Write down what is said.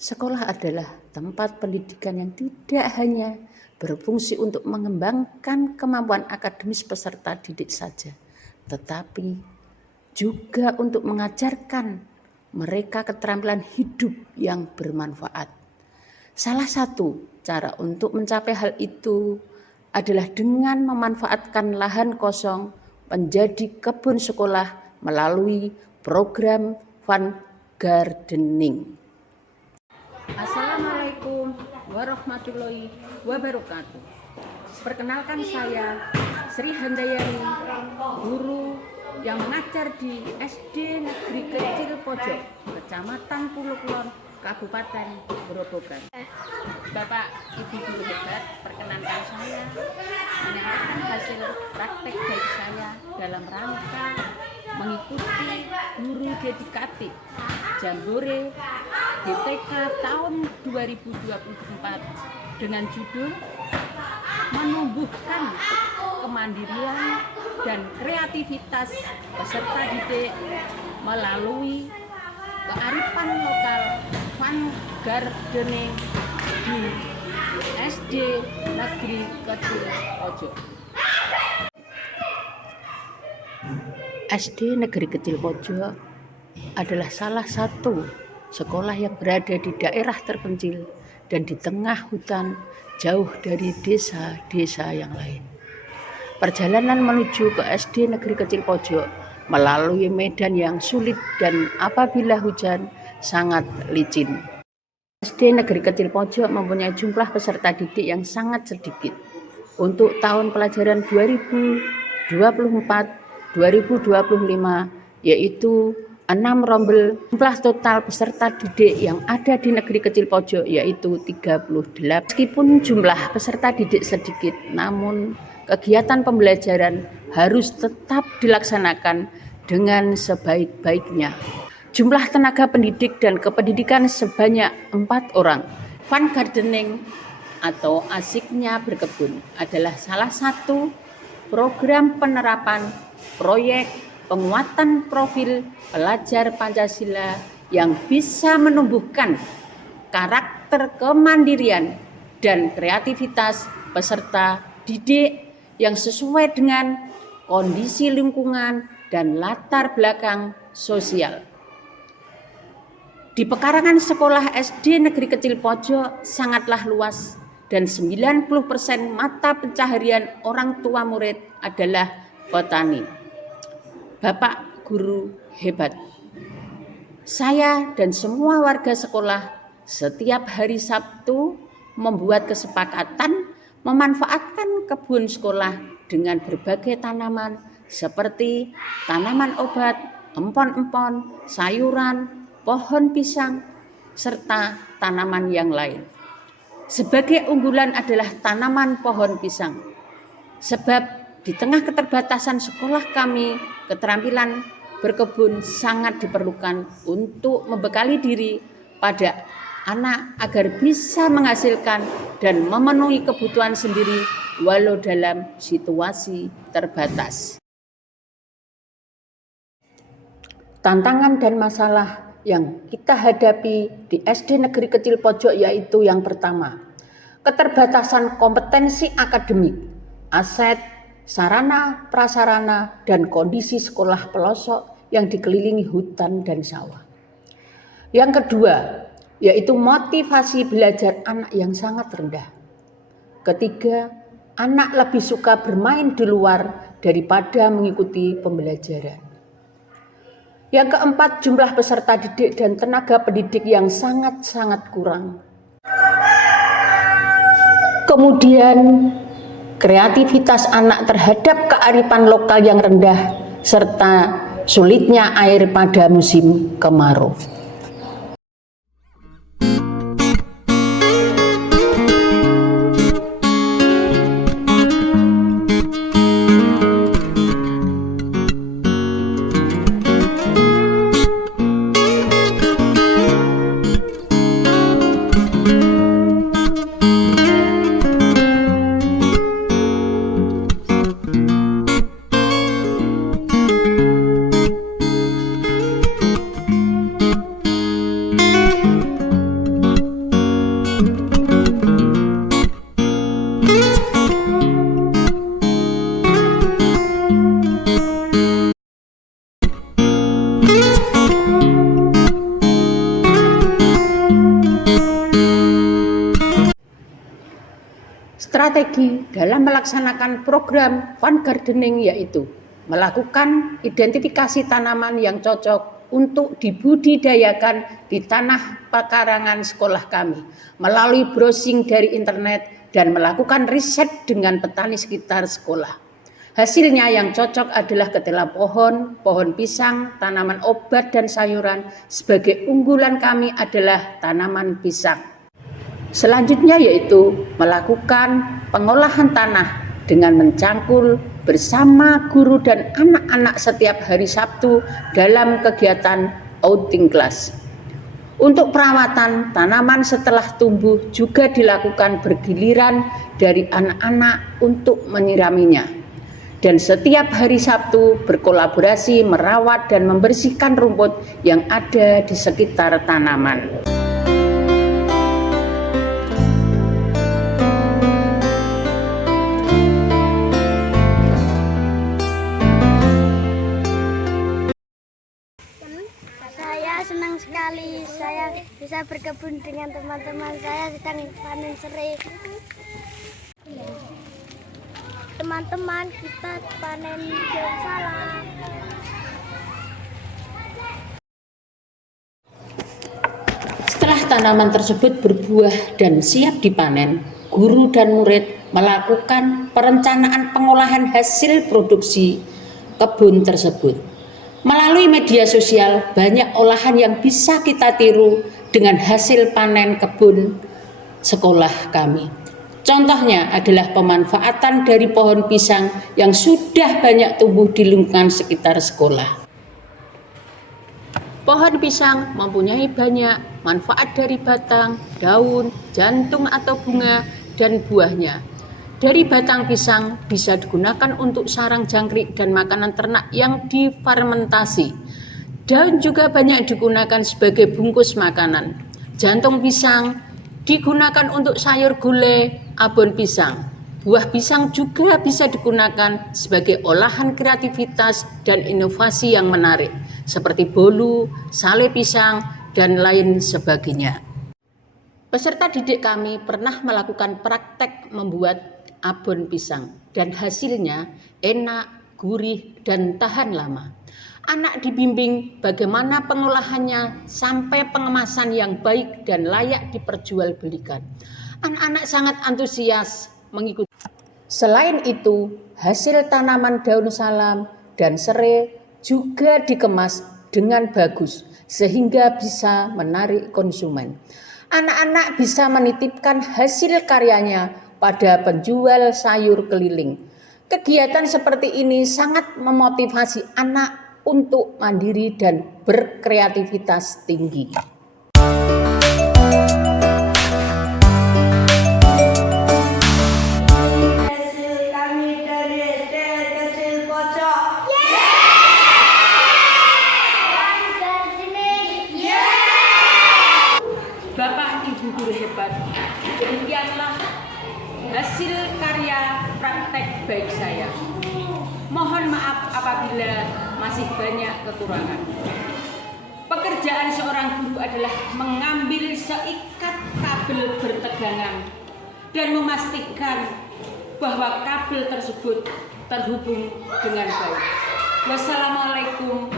Sekolah adalah tempat pendidikan yang tidak hanya berfungsi untuk mengembangkan kemampuan akademis peserta didik saja, tetapi juga untuk mengajarkan mereka keterampilan hidup yang bermanfaat. Salah satu cara untuk mencapai hal itu adalah dengan memanfaatkan lahan kosong menjadi kebun sekolah melalui program fun gardening. Assalamualaikum warahmatullahi wabarakatuh. Perkenalkan, saya Sri Handayani, guru yang mengajar di SD Negeri Kecil Pojok, Kecamatan Pulau Kulon, Kabupaten Grobogan. Bapak Ibu guru hebat, perkenankan saya menyampaikan hasil praktek baik saya dalam rangka mengikuti guru dedikatif Jambore GTK tahun 2024 dengan judul Menumbuhkan Kemandirian dan Kreativitas Peserta Didik melalui kearifan lokal fun gardening di SD Negeri Kecil Pojok. SD Negeri Kecil Pojok adalah salah satu sekolah yang berada di daerah terpencil dan di tengah hutan, jauh dari desa-desa yang lain. Perjalanan menuju ke SD Negeri Kecil Pojok melalui medan yang sulit dan apabila hujan sangat licin. SD Negeri Kecil Pojok mempunyai jumlah peserta didik yang sangat sedikit. Untuk tahun pelajaran 2024-2025 yaitu 6 rombel. Jumlah total peserta didik yang ada di Negeri Kecil Pojok yaitu 38. Meskipun jumlah peserta didik sedikit, namun kegiatan pembelajaran harus tetap dilaksanakan dengan sebaik-baiknya. Jumlah tenaga pendidik dan kependidikan sebanyak 4 orang. Fun gardening atau asiknya berkebun adalah salah satu program penerapan proyek penguatan profil pelajar Pancasila yang bisa menumbuhkan karakter kemandirian dan kreativitas peserta didik yang sesuai dengan kondisi lingkungan dan latar belakang sosial. Di pekarangan sekolah SD Negeri Kecil Pojok sangatlah luas dan 90% mata pencaharian orang tua murid adalah petani. Bapak guru hebat, saya dan semua warga sekolah setiap hari Sabtu membuat kesepakatan memanfaatkan kebun sekolah dengan berbagai tanaman seperti tanaman obat, empon-empon, sayuran, pohon pisang, serta tanaman yang lain. Sebagai unggulan adalah tanaman pohon pisang, sebab di tengah keterbatasan sekolah kami, keterampilan berkebun sangat diperlukan untuk membekali diri pada anak agar bisa menghasilkan dan memenuhi kebutuhan sendiri walau dalam situasi terbatas. Tantangan dan masalah yang kita hadapi di SD Negeri Kecil Pojok yaitu yang pertama, keterbatasan kompetensi akademik, aset, sarana, prasarana, dan kondisi sekolah pelosok yang dikelilingi hutan dan sawah. Yang kedua, yaitu motivasi belajar anak yang sangat rendah. Ketiga, anak lebih suka bermain di luar daripada mengikuti pembelajaran. Yang keempat, jumlah peserta didik dan tenaga pendidik yang sangat-sangat kurang. Kemudian, kreativitas anak terhadap kearifan lokal yang rendah, serta sulitnya air pada musim kemarau. strategi dalam melaksanakan program Fun Gardening yaitu melakukan identifikasi tanaman yang cocok untuk dibudidayakan di tanah pekarangan sekolah kami melalui browsing dari internet dan melakukan riset dengan petani sekitar sekolah. Hasilnya yang cocok adalah ketela pohon, pohon pisang, tanaman obat dan sayuran. Sebagai unggulan kami adalah tanaman pisang. Selanjutnya yaitu melakukan pengolahan tanah dengan mencangkul bersama guru dan anak-anak setiap hari Sabtu dalam kegiatan outing class. Untuk perawatan tanaman setelah tumbuh juga dilakukan bergiliran dari anak-anak untuk menyiraminya. Dan setiap hari Sabtu berkolaborasi merawat dan membersihkan rumput yang ada di sekitar tanaman. Saya senang sekali saya bisa berkebun dengan teman-teman saya sedang panen serai. Teman-teman, kita panen daun salam. Setelah tanaman tersebut berbuah dan siap dipanen, guru dan murid melakukan perencanaan pengolahan hasil produksi kebun tersebut. Melalui media sosial, banyak olahan yang bisa kita tiru dengan hasil panen kebun sekolah kami. Contohnya adalah pemanfaatan dari pohon pisang yang sudah banyak tumbuh di lingkungan sekitar sekolah. Pohon pisang mempunyai banyak manfaat dari batang, daun, jantung atau bunga, dan buahnya. Dari batang pisang bisa digunakan untuk sarang jangkrik dan makanan ternak yang difermentasi. Daun juga banyak digunakan sebagai bungkus makanan. Jantung pisang digunakan untuk sayur gulai, abon pisang. Buah pisang juga bisa digunakan sebagai olahan kreativitas dan inovasi yang menarik, seperti bolu, sale pisang, dan lain sebagainya. Peserta didik kami pernah melakukan praktek membuat abon pisang, dan hasilnya enak, gurih, dan tahan lama. Anak dibimbing bagaimana pengolahannya sampai pengemasan yang baik dan layak diperjualbelikan. Anak-anak sangat antusias mengikuti. Selain itu, hasil tanaman daun salam dan serai juga dikemas dengan bagus sehingga bisa menarik konsumen. Anak-anak bisa menitipkan hasil karyanya pada penjual sayur keliling. Kegiatan seperti ini sangat memotivasi anak untuk mandiri dan berkreativitas tinggi. Hasil kami dari SD kecil pojok. Bapak Ibu guru hebat, demikianlah hasil karya praktek baik saya. Mohon maaf apabila masih banyak kekurangan. Pekerjaan seorang guru adalah mengambil seikat kabel bertegangan dan memastikan bahwa kabel tersebut terhubung dengan baik. Wassalamualaikum